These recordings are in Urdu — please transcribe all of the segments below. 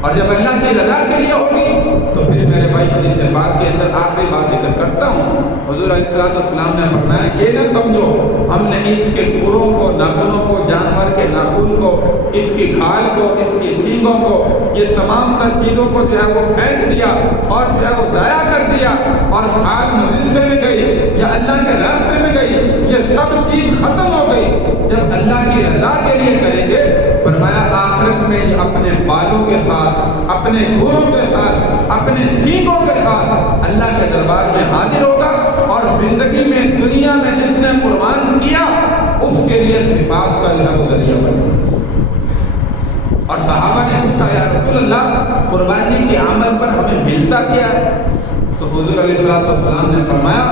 اور جب اللہ کی رضا کے لیے ہوگی تو پھر میرے بھائی حدیث پاک کے اندر آخری بات ذکر کرتا ہوں، حضور علیہ السلام نے فرمایا یہ نہ سمجھو ہم نے اس کے کھروں کو، ناخنوں کو، جانور کے ناخن کو، اس کی کھال کو، اس کی سینگوں کو، یہ تمام تر چیزوں کو جو ہے وہ پھینک دیا اور جو ہے وہ ضائع کر دیا اور کھال مدرسے میں گئی یا اللہ کے راستے میں گئی، یہ سب چیز ختم ہو گئی۔ جب اللہ کی رضا کے لیے کریں گے، فرمایا آخرت میں یہ اپنے بالوں کے ساتھ، اپنے کھروں کے ساتھ، اپنے سینگوں کے ساتھ اللہ کے دربار میں حاضر ہوگا، اور زندگی میں دنیا میں جس نے قربان کیا اس کے لیے صفات کا جو ہے وہ ذریعہ بنے۔ اور صحابہ نے پوچھا یا رسول اللہ قربانی کے عمل پر ہمیں ملتا کیا ہے؟ تو حضور علیہ السلام نے فرمایا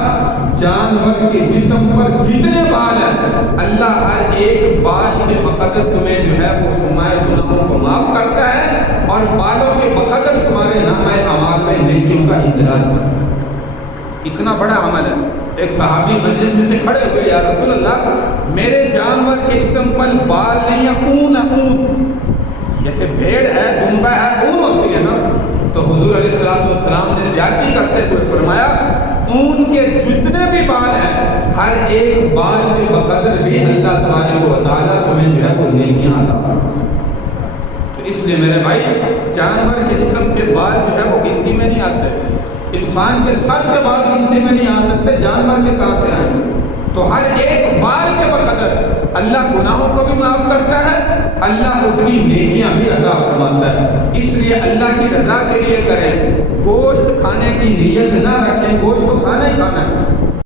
جانور کے جسم پر جتنے بال ہیں اللہ ہر ایک بال کے بقدر تمہیں جو ہے وہ تمہارے گناہوں کو معاف کرتا ہے، اور بالوں کے بقدر تمہارے نامہ اعمال میں نیکیوں کا اندراج کرتا ہے۔ کتنا بڑا عمل ہے۔ ایک صحابی مجلس میں سے کھڑے ہوئے، یا رسول اللہ میرے جانور کے جسم پر بال نہیں ہے، اون ہے، اون جیسے بھیڑ ہے، دمبا ہے، اون ہوتی ہے نا، تو حضور علیہ السلام نے زیادتی کرتے ہوئے فرمایا اون کے جتنے بھی بال ہیں ہر ایک بال کے بقدر بھی اللہ تبارک و تعالیٰ تمہیں جو ہے وہ نیکیاں عطا فرمائے۔ تو اس لیے میرے بھائی جانور کے جسم کے بال جو ہے وہ گنتی میں نہیں آتے، انسان کے سر کے بال گنتی میں نہیں آ سکتے، جانور کے کہاں سے آئیں گے؟ تو ہر ایک بال کے بقدر اللہ گناہوں کو بھی معاف کرتا ہے، اللہ اتنی نیکیاں بھی عطا فرماتا ہے۔ اس لیے اللہ کی رضا کے لیے کریں، گوشت کھانے کی نیت نہ رکھیں، گوشت تو کھانا ہی کھانا ہے،